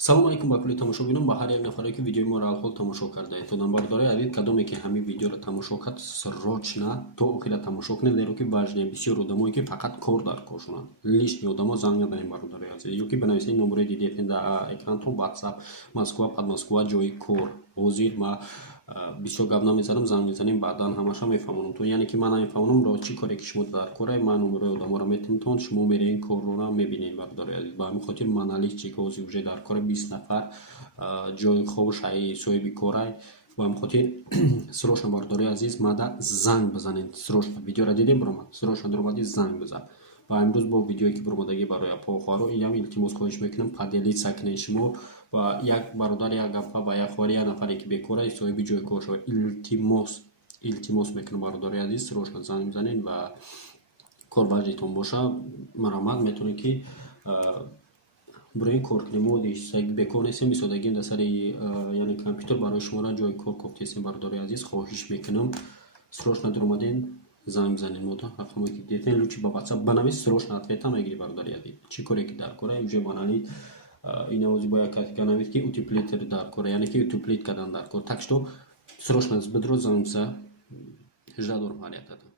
салом алейкум ба кулли тамошобинон, ба ҳар як нафаре ки видеои моро алҳол тамошо кардаед. Одамбардори азиз, кадоме ки ҳамин видеоро тамошо кард, срочно то охира тамошо кунед, зеро ки важне бисёр одамое ки фақат кор дар коршунанд. Лишни одамо занг назанед бародари азиз, ё ки бинависед номеро дидед дар экранто WhatsApp Москва, Подмосква, ҷои кор. Ҳозир ма бисёр гап намезанам, занг мезанем, баъдан ҳамаша мефаҳмонам. То яъне ки ман намефаҳмонам ро чӣ коре ки шумо дар коре, ман номерои одаморо метонам, шумо мерен корро мебинед бародари азиз. Ба ҳамин хотир маналистчик ҳозир уже дар коре 20 нафар ҷои хобш ай соҳиби корай. Ба ҳамин хотир срочно бародари азиз мада занг бизанед. Срочно видеоро дидем биромад, срочно дуромади занг бизан. Ва имрӯз бо видеое ки биромадаги барои апохоҳаро инам илтимос хоҳиш мекунам поделиться кунед шумо ва як бародар як гафа ба як ховари як нафаре ки бекора соҳиби ҷои кор шавад. Илтимос мекунам бародари азиз, срочно занг бизанед ва кор ваҷдитон боша. Марамат метавонед ки бироин кор кунем. Моди бекор нестем, истодагӣ дар сари яъне компютер барои шуморо ҷои кор кофтестем бародари азиз. Хоҳиш мекунам срочно дуромаден занг бизанед. Мода рақамое ки дидед лучи ба WhatsApp банавис, срочно ответа мегирӣ бародари азиз. Чӣ коре ки дар кора уже баналид ин овози бо як катика навид ки утеплитер дар кора, яъне ки утеплит кардан дар кор. Так что срочно бидро занг биза. Жда дорам ҳар яктатон.